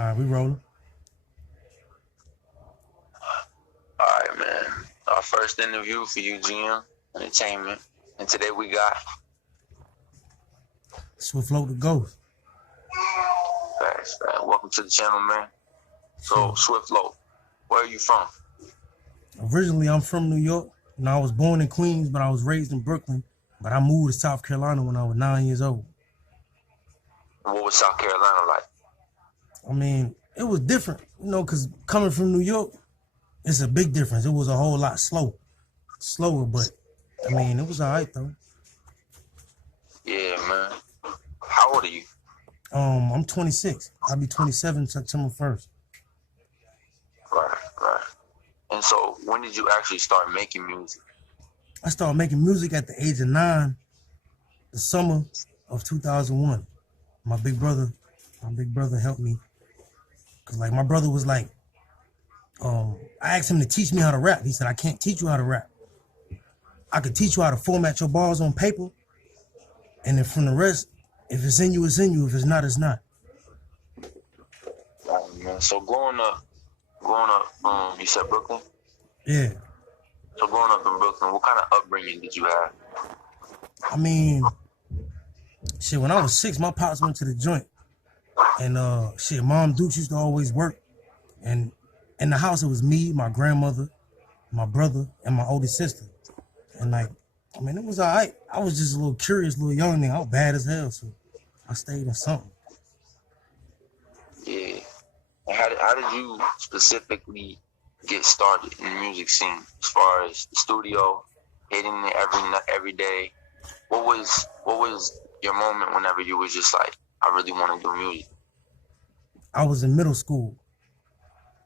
All right, we rolling. All right, man. Our first interview for UGM Entertainment, and today we got Swift Loc the Ghost. Facts. Welcome to the channel, man. So, Swift Loc, where are you from? Originally, I'm from New York. I was born in Queens, but I was raised in Brooklyn. But I moved to South Carolina when I was 9 years old. And what was South Carolina like? I mean, it was different, because coming from New York, it's a big difference. It was a whole lot slower, but I mean, it was all right though. Yeah, man. How old are you? I'm 26. I'll be 27 September 1st. Right. And so, when did you actually start making music? I started making music at the age of 9, the summer of 2001. My big brother helped me. Cause like my brother was like, I asked him to teach me how to rap. He said, I can't teach you how to rap. I could teach you how to format your bars on paper. And then from the rest, if it's in you, it's in you. If it's not, it's not. Right, man. So growing up, you said Brooklyn? Yeah. So growing up in Brooklyn, what kind of upbringing did you have? I mean, when I was 6, my pops went to the joint. And Mom Dukes used to always work. And in the house, it was me, my grandmother, my brother, and my oldest sister. And it was all right. I was just a little curious, little young nigga. I was bad as hell, so I stayed in something. Yeah. And how did you specifically get started in the music scene? As far as the studio, hitting it every day. What was your moment whenever you was just like, I really want to do music? I was in middle school,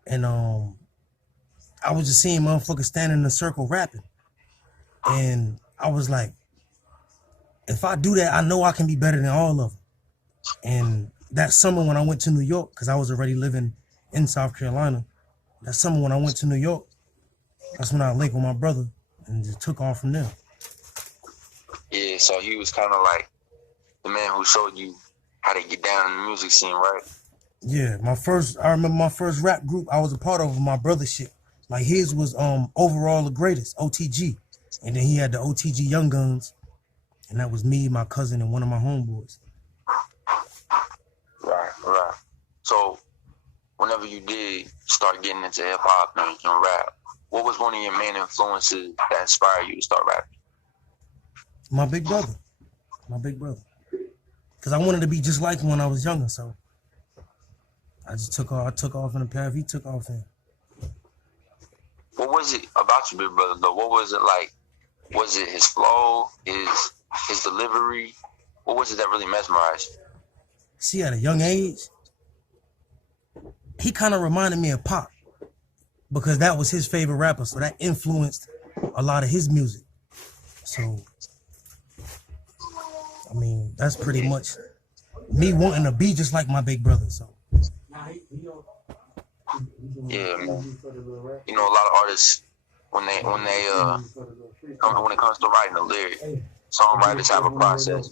and I was just seeing motherfuckers standing in a circle rapping, and I was like, if I do that, I know I can be better than all of them. And that summer when I went to New York, because I was already living in South Carolina, that summer when I went to New York, that's when I linked with my brother and just took off from there. Yeah, so he was kind of like the man who showed you how to get down in the music scene, right? Yeah, I remember my first rap group I was a part of my brother shit. Like his was Overall the Greatest, OTG. And then he had the OTG Young Guns. And that was me, my cousin, and one of my homeboys. Right. So whenever you did start getting into hip hop and rap, what was one of your main influences that inspired you to start rapping? My big brother. Because I wanted to be just like him when I was younger, so I just took off in the path he took off in. What was it about your big brother though? What was it like? Was it his flow, his delivery? What was it that really mesmerized you? See, at a young age, he kind of reminded me of Pop because that was his favorite rapper, so that influenced a lot of his music. So, I mean, that's pretty much me wanting to be just like my big brother, so. Yeah, man. A lot of artists when it comes to writing a lyric, songwriters have a process,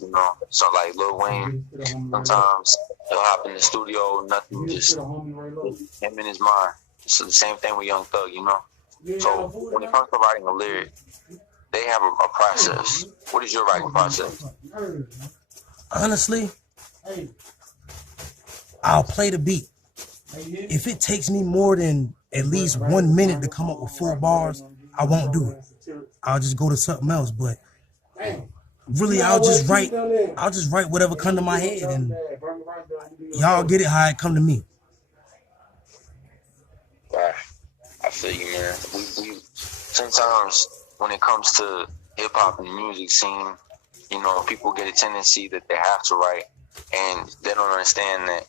So like Lil Wayne, sometimes he'll hop in the studio, nothing, just him in his mind. It's the same thing with Young Thug, So when it comes to writing a lyric, they have a process. What is your writing process? Honestly, I'll play the beat. If it takes me more than at least 1 minute to come up with 4 bars, I won't do it. I'll just go to something else. But really, I'll just write whatever come to my head, and y'all get it how it come to me. Right. I feel you, man. We sometimes when it comes to hip hop and the music scene, people get a tendency that they have to write, and they don't understand that,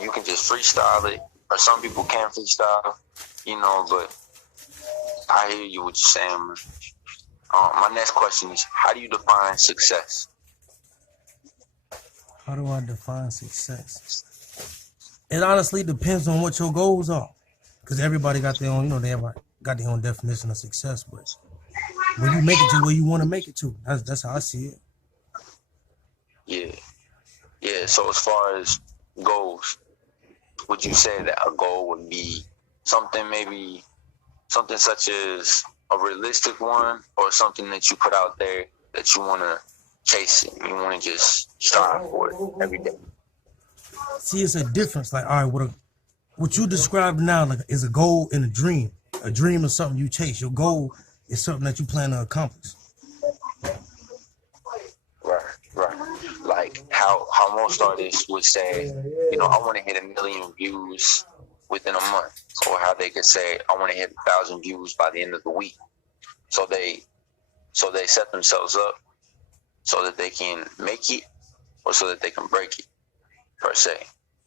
you can just freestyle it, or some people can freestyle, but I hear you what you're saying, man. My next question is, how do you define success? How do I define success? It honestly depends on what your goals are, because everybody got their own, they got their own definition of success, but when you make it to where you want to make it to, that's how I see it. Yeah. So as far as goals, would you say that a goal would be something such as a realistic one, or something that you put out there that you want to chase it, you want to just strive for it every day? See, it's a difference. Like, all right, what you described now, like, is a goal and a dream. A dream is something you chase. Your goal is something that you plan to accomplish. Right. Like how most artists would say, you know, I want to hit 1 million views within a month, or how they could say, I want to hit 1,000 views by the end of the week. So they set themselves up so that they can make it, or so that they can break it, per se.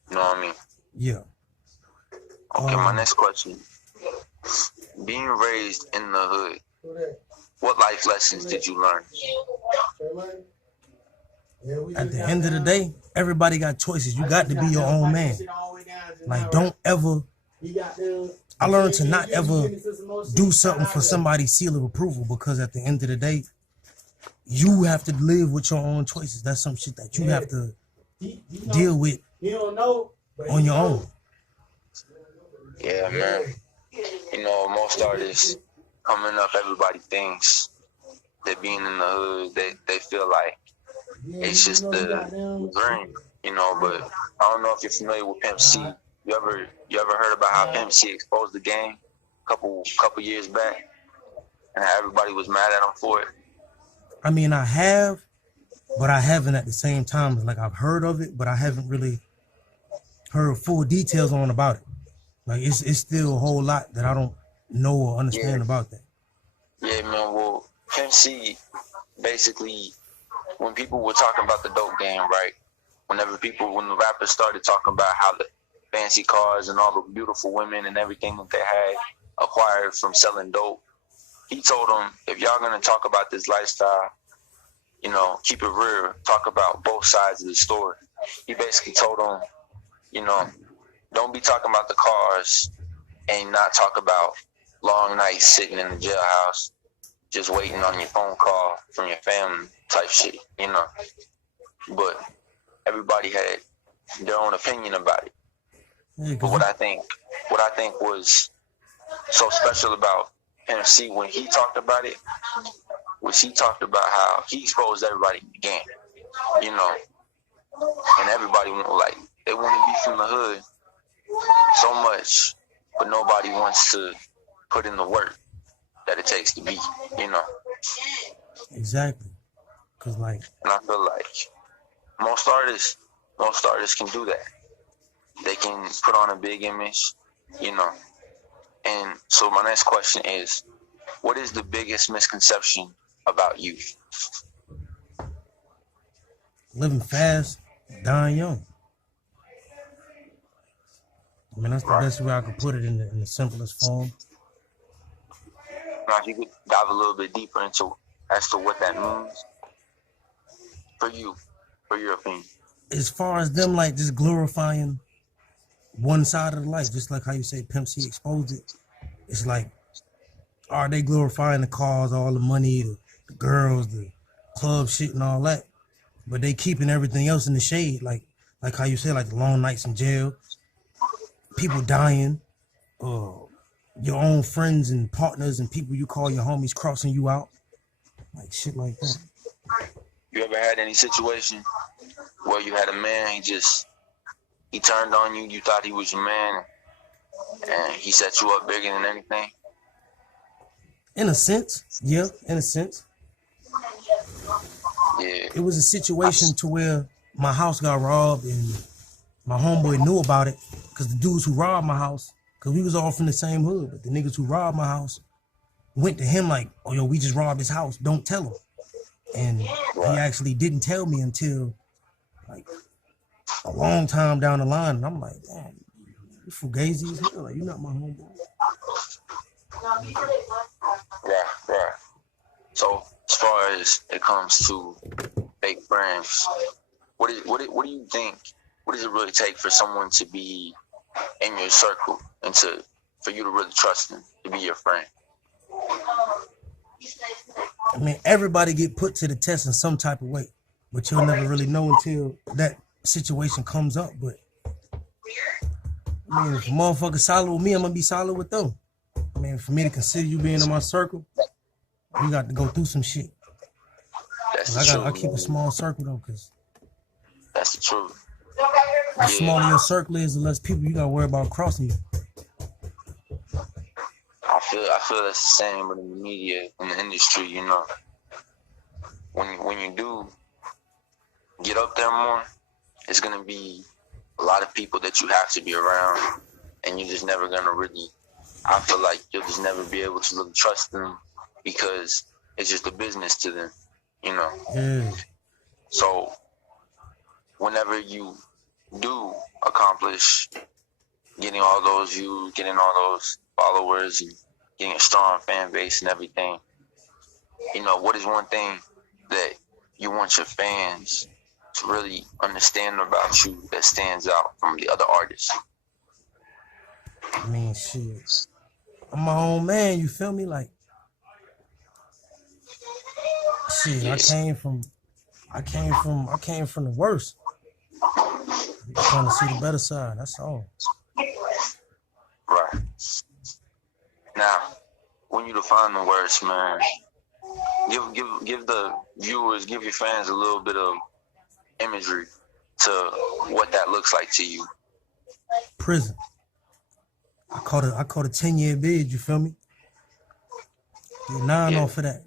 You know what I mean? Yeah. Okay, my next question. Being raised in the hood, what life lessons did you learn? At the end of the day, everybody got choices. You got to be your own man. Like, don't ever, I learned to not ever do something for somebody's seal of approval, because at the end of the day, you have to live with your own choices. That's some shit that you have to deal with on your own. Yeah, man. You know, most artists coming up, everybody thinks that being in the hood, they feel like it's just the dream, you know. But I don't know if you're familiar with Pimp C. You ever heard about how Pimp C exposed the game a couple years back, and how everybody was mad at him for it? I mean, I have, but I haven't at the same time. Like, I've heard of it, but I haven't really heard full details on about it. Like, it's still a whole lot that I don't know or understand about that. Yeah, man. Well, Pimp C, basically, when people were talking about the dope game, right? When the rappers started talking about how the fancy cars and all the beautiful women and everything that they had acquired from selling dope, he told them, if y'all gonna talk about this lifestyle, you know, keep it real, talk about both sides of the story. He basically told them, you know, don't be talking about the cars and not talk about long nights sitting in the jailhouse, just waiting on your phone call from your family type shit, you know. But everybody had their own opinion about it. Yeah, but what I think was so special about Pimp C when he talked about it was he talked about how he exposed everybody in the game, you know. And everybody they want to be from the hood so much, but nobody wants to put in the work that it takes to be, you know. Exactly. Cause and I feel like most artists can do that. They can put on a big image, you know. And so my next question is, what is the biggest misconception about youth? Living fast, dying young. I mean, that's the best way I could put it in the simplest form. Now, if you could dive a little bit deeper into as to what that means for you, for your opinion. As far as them, like, just glorifying one side of the life, just like how you say Pimp C exposed it. It's like, are they glorifying the cars, all the money, the girls, the club shit and all that? But they keeping everything else in the shade, like how you say, like the long nights in jail, people dying, your own friends and partners and people you call your homies crossing you out, like shit like that. You ever had any situation where you had a man, he turned on you, you thought he was your man, and he set you up bigger than anything? In a sense, yeah, in a sense. Yeah. It was a situation to where my house got robbed and my homeboy knew about it because the dudes who robbed my house, because we was all from the same hood, but the niggas who robbed my house went to him like, oh, yo, we just robbed his house, don't tell him. And he actually didn't tell me until like a long time down the line. And I'm like, damn, you fugazi as hell, like, you're not my homeboy. Right. So as far as it comes to fake friends, what do you think? What does it really take for someone to be in your circle and for you to really trust them to be your friend? I mean, everybody get put to the test in some type of way, but you'll never really know until that situation comes up. But I mean, if a motherfucker solid with me, I'm gonna be solid with them. I mean, for me to consider you being in my circle, you got to go through some shit. That's the truth. I keep a small circle though, cause that's the truth. the smaller your circle is, the less people you gotta worry about crossing you. I feel that's the same, but in the media, in the industry, you know, when you do get up there more, it's gonna be a lot of people that you have to be around, and you're just never gonna really. I feel like you'll just never be able to really trust them because it's just a business to them, you know. Yeah. So whenever you do accomplish getting all those views, getting all those followers, and getting a strong fan base and everything, you know, what is one thing that you want your fans to really understand about you that stands out from the other artists? I mean, shit. I'm my own man. You feel me? Like, shit. Yeah. I came from the worst. Trying to see the better side. That's all. Right. Now, when you define the worst, man, give the viewers, give your fans a little bit of imagery to what that looks like to you. Prison. I caught a 10-year bid. You feel me? Get 9 off of that.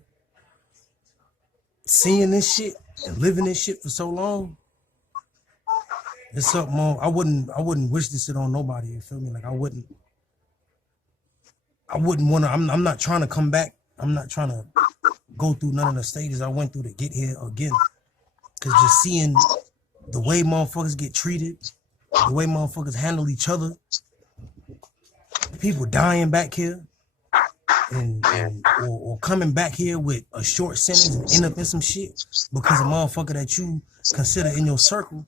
Seeing this shit and living this shit for so long, it's something more. I wouldn't wish this shit on nobody. You feel me? Like I wouldn't want to. I'm not trying to come back. I'm not trying to go through none of the stages I went through to get here again. Cause just seeing the way motherfuckers get treated, the way motherfuckers handle each other, people dying back here, or coming back here with a short sentence and end up in some shit because a motherfucker that you consider in your circle,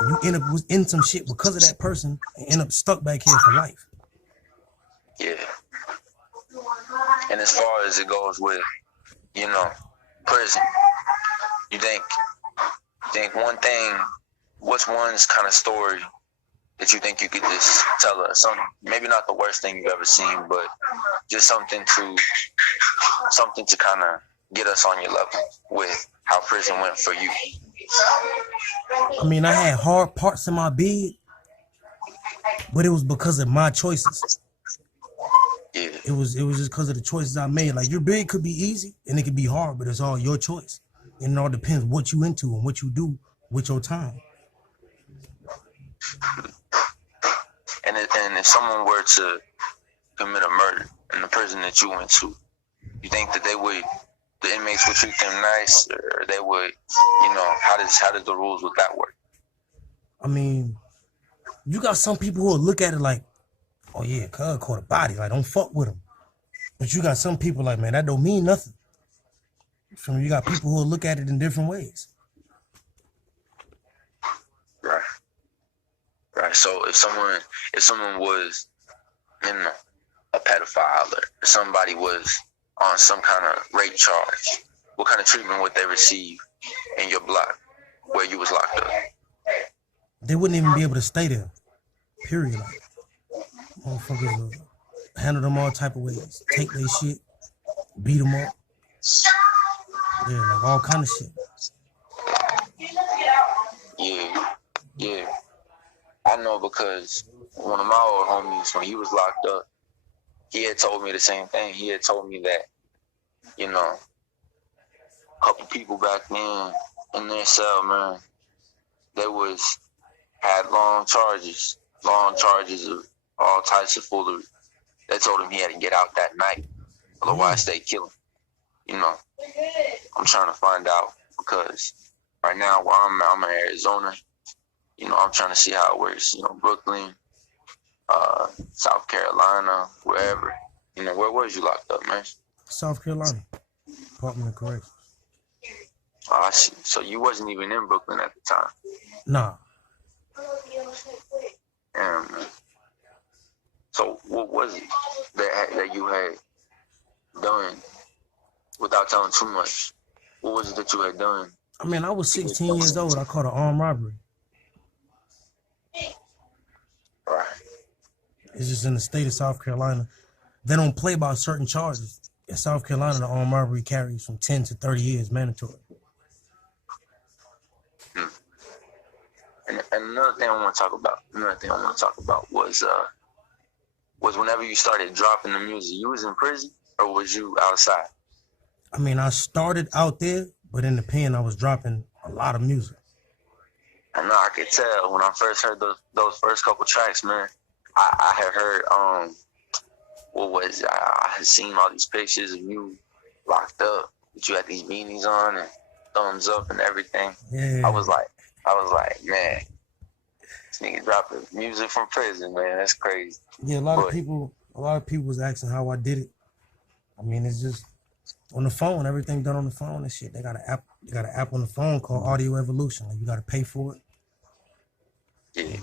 you end up in some shit because of that person and end up stuck back here for life. Yeah. And as far as it goes with, you know, prison, you think one thing, what's one's kind of story that you think you could just tell us? Some, maybe not the worst thing you've ever seen, but just something to kind of get us on your level with how prison went for you. I mean, I had hard parts in my bid, but it was because of my choices. Yeah. It was just because of the choices I made. Like, your bid could be easy and it could be hard, but it's all your choice. And it all depends what you into and what you do with your time. And if someone were to commit a murder in the prison that you went to, you think that the inmates would treat them nice, or they would, you know, how does the rules with that work? I mean, you got some people who will look at it like, oh yeah, cuz caught a body, like don't fuck with him. But you got some people like, man, that don't mean nothing. So you got people who will look at it in different ways. Right. So if someone was, you know, a pedophile, or somebody was on some kind of rape charge, what kind of treatment would they receive in your block where you was locked up? They wouldn't even be able to stay there. Period. Like, motherfuckers will handle them all type of ways. Take their shit, beat them up. Yeah, like all kind of shit. Yeah. I know because one of my old homies, when he was locked up, he had told me the same thing. He had told me that, you know, a couple people back then in their cell, man, they had long charges of all types of foolery. They told him he had to get out that night, otherwise they kill him. You know, I'm trying to find out because right now where I'm in Arizona, you know, I'm trying to see how it works. You know, Brooklyn, South Carolina, wherever. You know, where was you locked up, man? South Carolina, Department of Corrections. Oh, I see. So you wasn't even in Brooklyn at the time? Nah. Damn, man. So what was it that you had done, without telling too much? What was it that you had done? I mean, I was 16 years old. I caught an armed robbery. Right. It's just in the state of South Carolina. They don't play by certain charges. In South Carolina, the armed robbery carries from 10 to 30 years mandatory. And another thing I want to talk about was whenever you started dropping the music, you was in prison or was you outside? I mean, I started out there, but in the pen, I was dropping a lot of music. I know, I could tell when I first heard those first couple tracks, man. I had heard what was it? I had seen all these pictures of you locked up, that you had these beanies on and thumbs up and everything. Yeah. I was like, man, this nigga dropping music from prison, man. That's crazy. Yeah, a lot of people was asking how I did it. I mean, it's just on the phone, everything done on the phone and shit. They got an app on the phone called Audio Evolution. Like, you gotta pay for it. Yeah.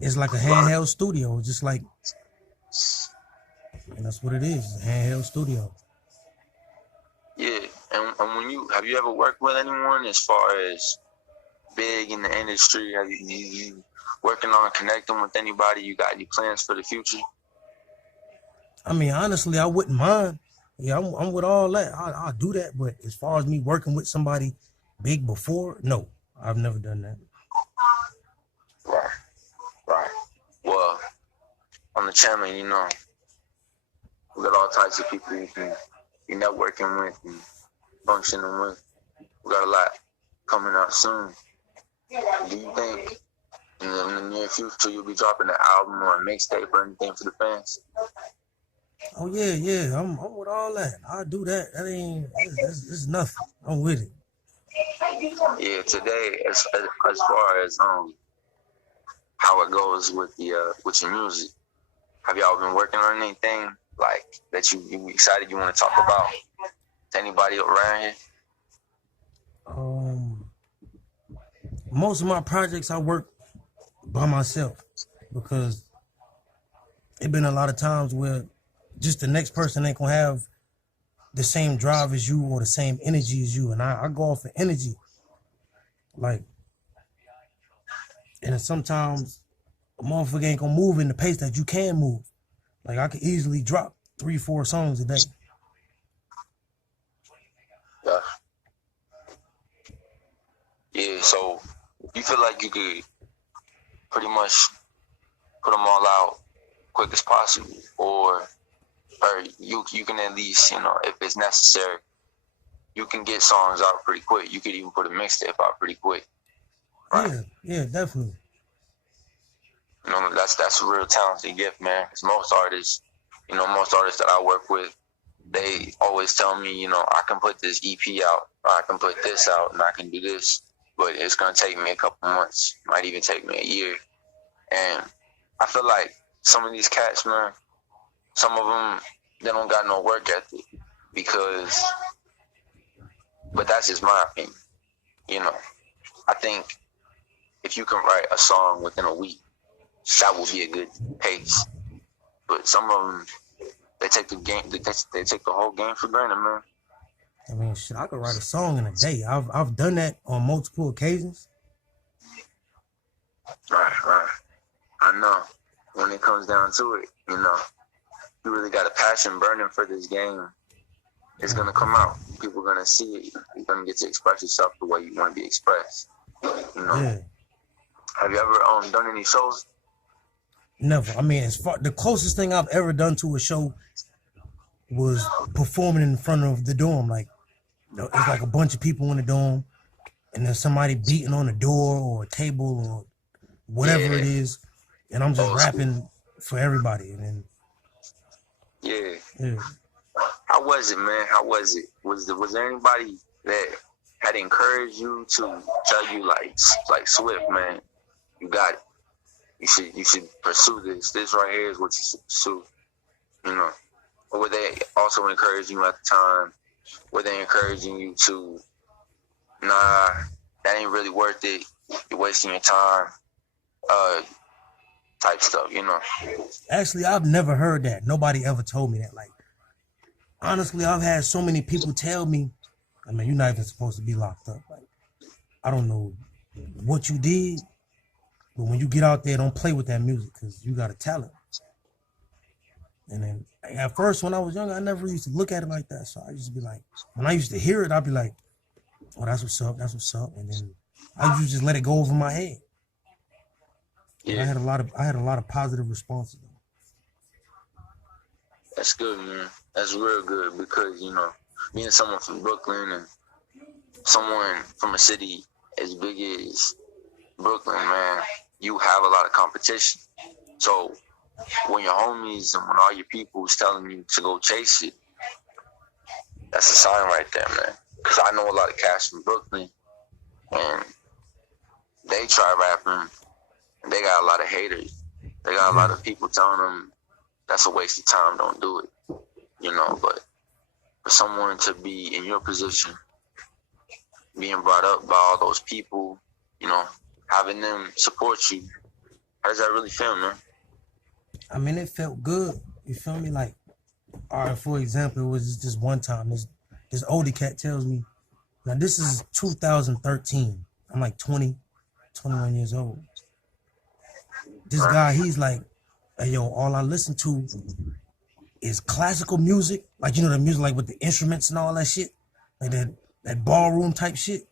It's like a handheld studio, just like, and that's what it is, a handheld studio. Yeah, and when have you ever worked with anyone as far as big in the industry? Have you working on connecting with anybody? You got any plans for the future? I mean, honestly, I wouldn't mind. Yeah, I'm with all that. I'll do that. But as far as me working with somebody big before, no, I've never done that. Right. Well, on the channel, you know, we got all types of people you can be networking with and functioning with. We got a lot coming out soon. Do you think in the near future you'll be dropping an album or a mixtape or anything for the fans? Oh yeah. I'm with all that. I'll do that. That ain't it's nothing. I'm with it. Yeah, today as far as how it goes with your music, have y'all been working on anything like that you excited you want to talk about to anybody around here? Most of my projects I work by myself because it been a lot of times where just the next person ain't gonna have the same drive as you or the same energy as you, and I go off of energy. Like, and sometimes a motherfucker ain't gonna move in the pace that you can move. Like, I could easily drop 3-4 songs a day. Yeah, so you feel like you could pretty much put them all out quick as possible, or you can at least, you know, if it's necessary, you can get songs out pretty quick. You could even put a mixtape out pretty quick. Right? Yeah, definitely. You know, that's a real talented gift, man. Because most artists that I work with, they always tell me, you know, I can put this EP out, or I can put this out, and I can do this, but it's gonna take me a couple months. Might even take me a year. And I feel like some of these cats, man, some of them, they don't got no work ethic but that's just my opinion. You know, I think if you can write a song within a week, that will be a good pace. But some of them, they take the game, they take the whole game for granted, man. I mean, shit, I could write a song in a day. I've done that on multiple occasions. Right. I know. When it comes down to it, you know, you really got a passion burning for this game. It's gonna come out. People are gonna see it. You're gonna get to express yourself the way you want to be expressed. You know. Yeah. Have you ever done any shows? Never. I mean, the closest thing I've ever done to a show was performing in front of the dorm. Like, it's like a bunch of people in the dorm, and there's somebody beating on a door or a table or whatever it is, and I'm just rapping for everybody. And then, yeah. How was it, man? How was it? Was there anybody that had encouraged you to tell you like Swift, man, you got it. You should pursue this. This right here is what you should pursue. You know. Or were they also encouraging you at the time? Were they encouraging you to, nah, that ain't really worth it. You're wasting your time. Type stuff, you know. Actually, I've never heard that. Nobody ever told me that. Like, honestly, I've had so many people tell me, I mean, you're not even supposed to be locked up. Like, I don't know what you did, but when you get out there, don't play with that music because you got a talent. And then at first, when I was younger, I never used to look at it like that. So I used to be like, when I used to hear it, I'd be like, "Oh, that's what's up. That's what's up." And then I used to just let it go over my head. But Yeah, I had a lot of positive responses. that's good, man. That's real good because being someone from Brooklyn and someone from a city as big as Brooklyn, man, you have a lot of competition. So when your homies and when all your people is telling you to go chase it, that's a sign right there, man. Because I know a lot of cats from Brooklyn, and they try rapping, and they got a lot of haters. They got a lot of people telling them that's a waste of time, don't do it. But for someone to be in your position, being brought up by all those people, having them support you, how does that really feel, man? I mean, it felt good. You feel me? Like, all right, for example, it was just one time. This older cat tells me, now this is 2013. I'm like 20, 21 years old. This guy, he's like, hey, yo, all I listen to is classical music. Like, the music like with the instruments and all that shit. Like that ballroom type shit.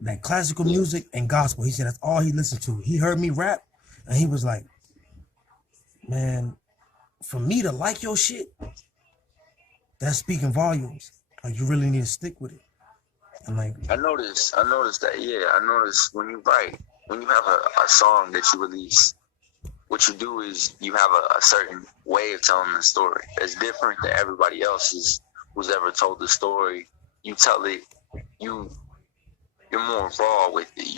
That classical music and gospel. He said that's all he listened to. He heard me rap and he was like, man, for me to like your shit, that's speaking volumes. Like, you really need to stick with it. And like, I noticed that, yeah. I noticed when you have a song that you release, what you do is you have a certain way of telling the story that's different than everybody else's who's ever told the story. You tell it, you're more raw with it.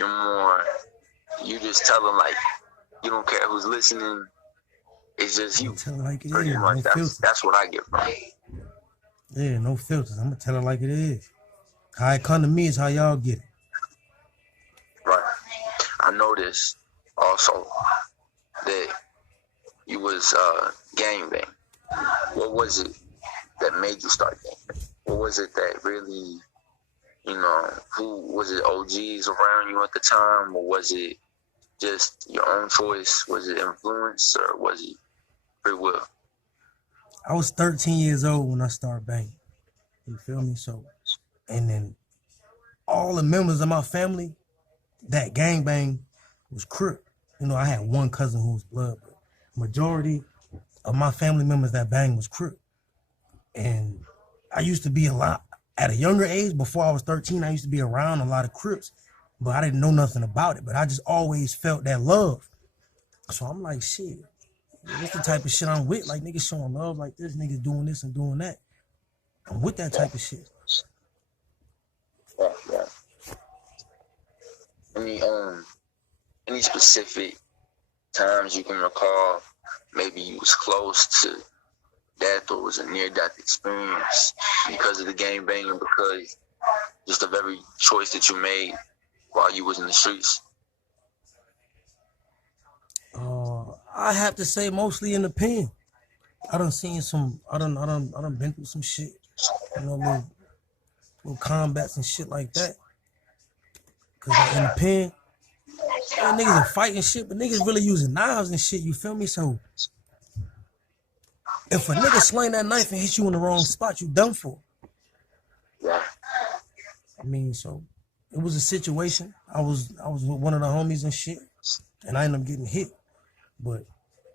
You just tell them like, you don't care who's listening. It's just you. tell it like it Pretty is. much. No filters. That's what I get from it. Yeah, no filters. I'm gonna tell it like it is. How it come to me is how y'all get it. Right. I noticed also that you was gangbang. What was it that made you start gangbang? What was it that really, who was it? OGs around you at the time, or was it just your own choice? Was it influence, or was it free will? I was 13 years old when I started banging. You feel me? So, and then all the members of my family, that gangbang was Crip. I had one cousin who was blood, but majority of my family members that bang was Crip. And I used to be a lot, at a younger age, before I was 13, I used to be around a lot of Crips, but I didn't know nothing about it. But I just always felt that love. So I'm like, shit, this the type of shit I'm with. Like, niggas showing love like this, niggas doing this and doing that. I'm with that type of shit. Yeah. Any specific times you can recall, maybe you was close to death or was a near-death experience because of the gangbang, because just of every choice that you made while you was in the streets? I have to say mostly in the pen. I done been through some shit. Little combats and shit like that. Cause like in the pen, niggas are fighting shit, but niggas really using knives and shit, you feel me? So if a nigga sling that knife and hit you in the wrong spot, you done for. Yeah. I mean, so it was a situation. I was with one of the homies and shit, and I ended up getting hit. But,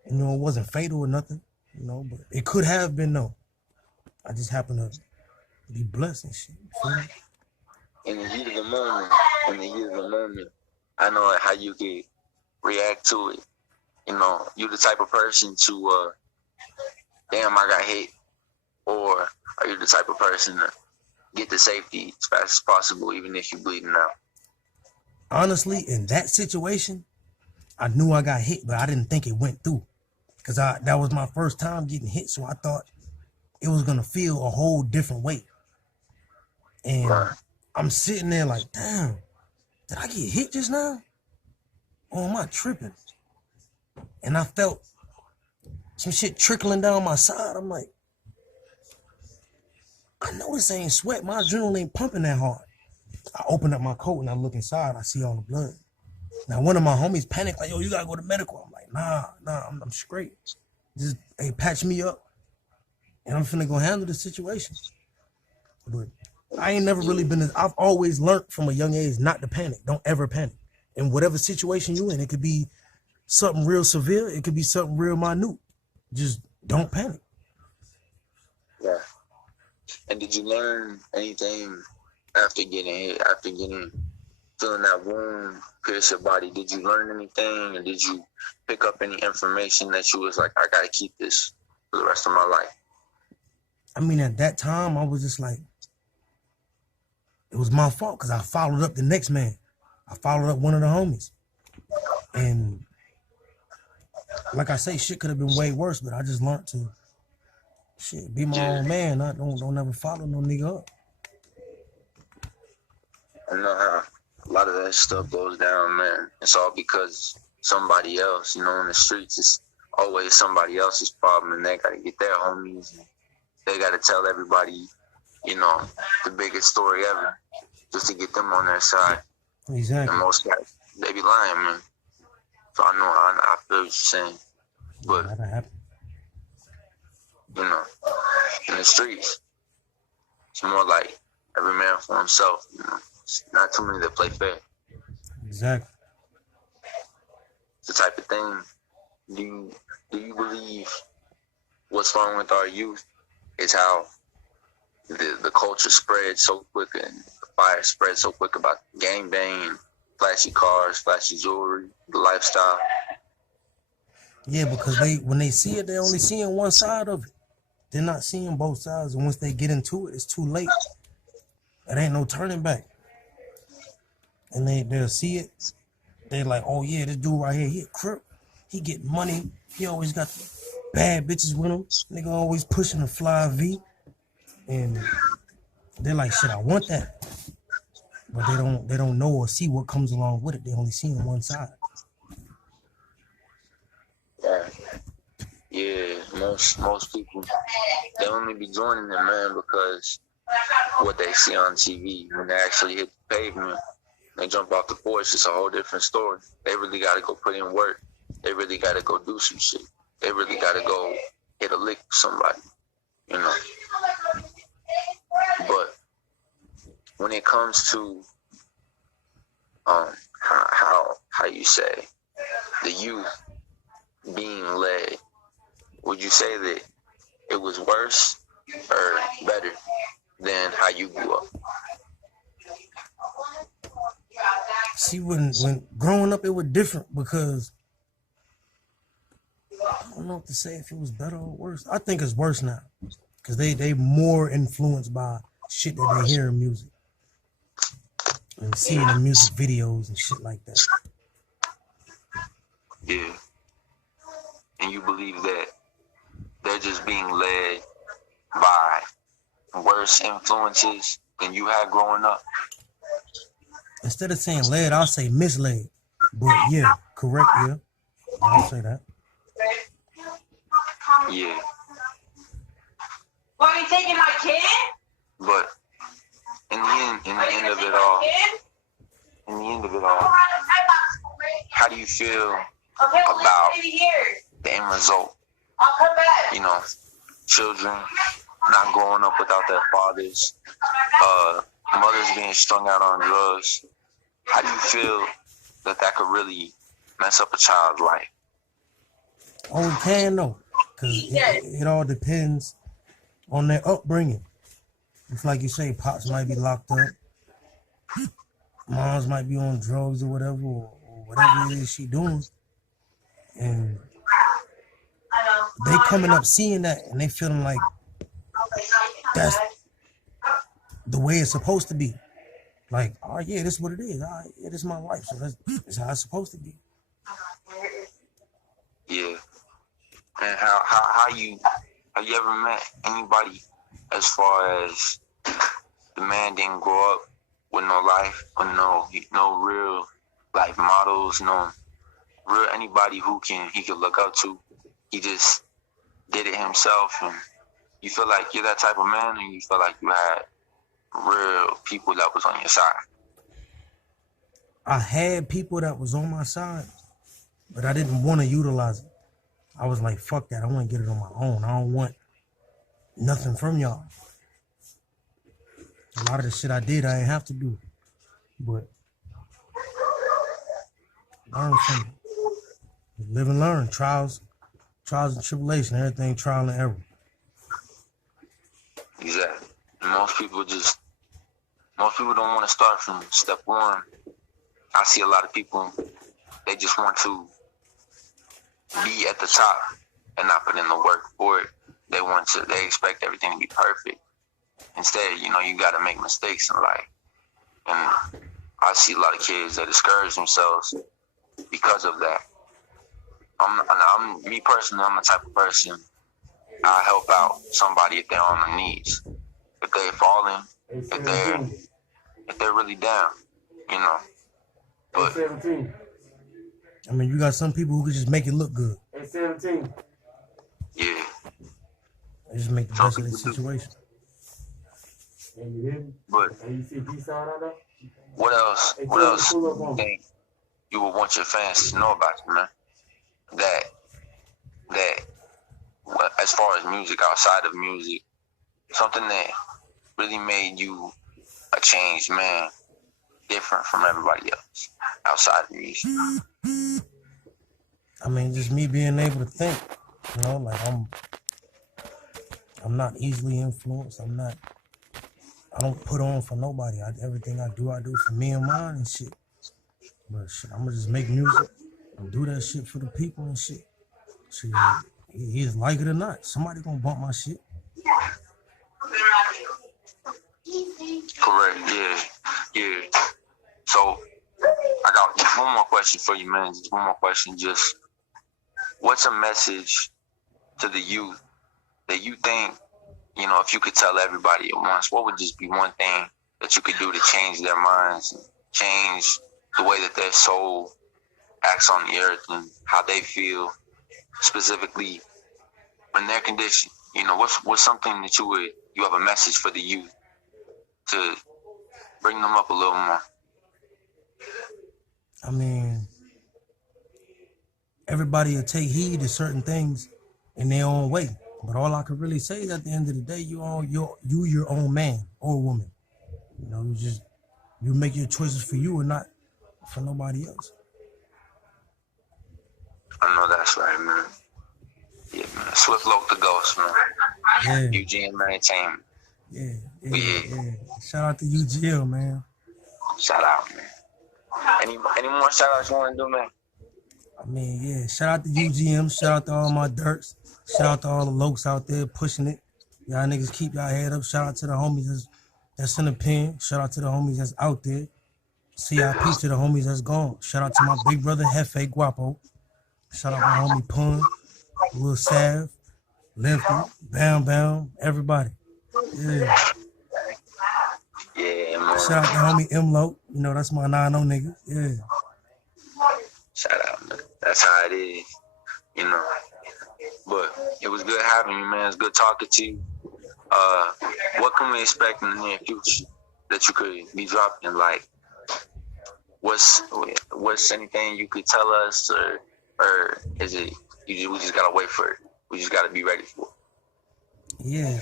it wasn't fatal or nothing, but it could have been, though. I just happened to be blessed and shit. You feel me? In the heat of the moment, I know how you can react to it. You the type of person to, damn, I got hit, or are you the type of person to get to safety as fast as possible, even if you're bleeding out? Honestly, in that situation, I knew I got hit, but I didn't think it went through. Because that was my first time getting hit, so I thought it was going to feel a whole different way. And I'm sitting there like, damn, did I get hit just now? Or am I tripping? And I felt some shit trickling down my side. I'm like, I know this ain't sweat. My adrenaline ain't pumping that hard. I open up my coat and I look inside. I see all the blood. Now, one of my homies panicked, like, yo, you gotta go to medical. I'm like, nah, I'm straight. Just, hey, patch me up, and I'm finna go handle the situation. But I ain't never really been. I've always learned from a young age not to panic. Don't ever panic. In whatever situation you in, it could be something real severe. It could be something real minute. Just don't panic. Yeah. And did you learn anything after getting hit, feeling that wound pierce your body? Did you learn anything, and did you pick up any information that you was like, I gotta keep this for the rest of my life? I mean, at that time, I was just like, it was my fault because I followed up the next man. I followed up one of the homies. And like I say, shit could have been way worse, but I just learned to be my own man. I don't ever follow no nigga up. I know how a lot of that stuff goes down, man. It's all because somebody else, in the streets, it's always somebody else's problem, and they gotta get their homies, and they gotta tell everybody, the biggest story ever, just to get them on their side. Exactly. And most guys, they be lying, man. So I know, I feel what you're saying. But, That'll happen. In the streets, it's more like every man for himself, It's not too many that play fair. Exactly. It's the type of thing, do you believe what's wrong with our youth is how the culture spread so quick and the fire spread so quick about gangbang, flashy cars, flashy jewelry, the lifestyle? Yeah, because when they see it, they're only seeing one side of it. They're not seeing both sides, and once they get into it, it's too late. It ain't no turning back. And they'll see it. They're like, oh yeah, this dude right here, he a Crip. He get money. He always got bad bitches with him. Nigga always pushing a fly V. And they're like, shit, I want that. But they don't know or see what comes along with it. They only see on one side. Yeah, most people, they only be joining it, man, because what they see on TV. When they actually hit the pavement, they jump off the porch, it's a whole different story. They really got to go put in work. They really got to go do some shit. They really got to go hit a lick with somebody, But when it comes to how you say the youth being led, would you say that it was worse or better than how you grew up? See, when growing up, it was different because I don't know what to say if it was better or worse. I think it's worse now because they more influenced by shit that they hear in music and seeing the music videos and shit like that. Yeah. And you believe that they're just being led by worse influences than you had growing up? Instead of saying led, I'll say misled. But yeah, correct, yeah. I'll say that. Yeah. Why are you taking my kid? But in the end of it all, how do you feel about the end result? I'll come back. Children not growing up without their fathers, mothers being strung out on drugs. How do you feel that could really mess up a child's life? Oh, it can though, because it all depends on their upbringing. It's like you say, pops might be locked up, moms might be on drugs or whatever it is she doing, and they coming up seeing that and they feeling like that's the way it's supposed to be. Like, oh yeah, this is what it is. All right, yeah, this is my life, so that's how it's supposed to be. Yeah. And have you ever met anybody as far as the man didn't grow up with no life, or no real life models, no real anybody he could look up to? He just did it himself, and you feel like you're that type of man, and you feel like you had real people that was on your side? I had people that was on my side, but I didn't want to utilize it. I was like, fuck that. I want to get it on my own. I don't want nothing from y'all. A lot of the shit I did, I didn't have to do. But learn from it. Live and learn. Trials and tribulation. Everything trial and error. Exactly. Most people don't want to start from step one. I see a lot of people, they just want to be at the top and not put in the work for it. They expect everything to be perfect. Instead, you gotta make mistakes in life. And I see a lot of kids that discourage themselves because of that. Me personally, I'm the type of person, I help out somebody if they're on their knees. If they're falling, if they're really down, But 17. I mean, you got some people who can just make it look good. At 17. yeah, They just make the best of the situation. And you didn't? but And you see peace out on that? what else do you think you would want your fans to know about you, man? That as far as music, outside of music, something that really made you a changed man, different from everybody else outside of music. I mean, just me being able to think, like I'm not easily influenced. I don't put on for nobody. Everything I do for me and mine and shit. But shit, I'm gonna just make music and do that shit for the people and shit. Shit, either like it or not, somebody gonna bump my shit. Correct. Yeah. So I got just one more question for you, man. Just one more question. Just what's a message to the youth that you think, if you could tell everybody at once, what would just be one thing that you could do to change their minds, change the way that their soul acts on the earth and how they feel specifically in their condition? What's something that you have a message for the youth to bring them up a little more? I mean, everybody will take heed to certain things in their own way. But all I can really say is at the end of the day, you're your own man or woman. You make your choices for you and not for nobody else. I know that's right, man. Yeah, man. Swift Loc the Ghost, man. Yeah. UGM Entertainment. Yeah. Shout out to UGL, man. Shout out, man. Any more shout outs you want to do, man? I mean, yeah. Shout out to UGM. Shout out to all my dirts. Shout out to all the Locs out there pushing it. Y'all niggas keep y'all head up. Shout out to the homies that's in the pen. Shout out to the homies that's out there. CIP to the homies that's gone. Shout out to my big brother Hefe Guapo. Shout out my homie Pun, Lil Sav, Lefty, Bam, everybody. Yeah. Yeah, man. Shout out to homie M-Lo. That's my 9-0 nigga. Yeah. Shout out, man. That's how it is, But it was good having you, man. It's good talking to you. What can we expect in the near future that you could be dropping? Like, what's anything you could tell us, or is it we just gotta wait for it? We just gotta be ready for it. Yeah.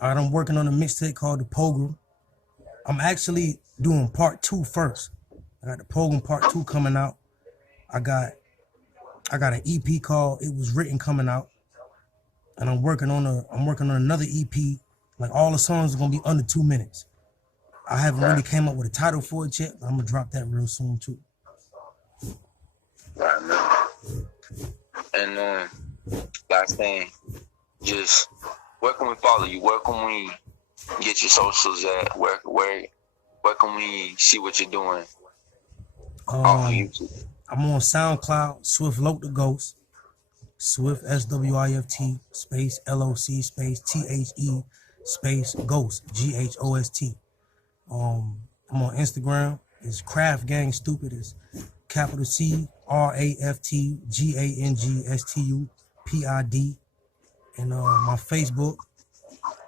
I'm working on a mixtape called The Program. I'm actually doing part 2 first. I got The Program part 2 coming out. I got an EP called It Was Written coming out. And I'm working on another EP. Like all the songs are gonna be under 2 minutes. I haven't really came up with a title for it yet, but I'm gonna drop that real soon too. Right, man. And last thing, just where can we follow you? Where can we get your socials at? Where can we see what you're doing off of YouTube? I'm on SoundCloud, Swift Loc the Ghost, Swift SWIFT space LOC space THE space Ghost GHOST. I'm on Instagram. It's Craft Gang Stupid. It's capital CRAFTGANGSTUPID. And my Facebook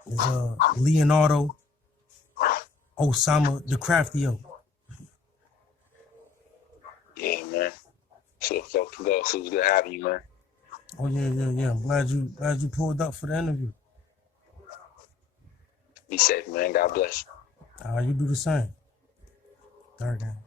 is Leonardo Osama the Craftio. Yeah, man. Swift Loc to go. So it was good having you, man. Oh yeah. I'm glad you pulled up for the interview. Be safe, man. God bless you. You do the same. Third game.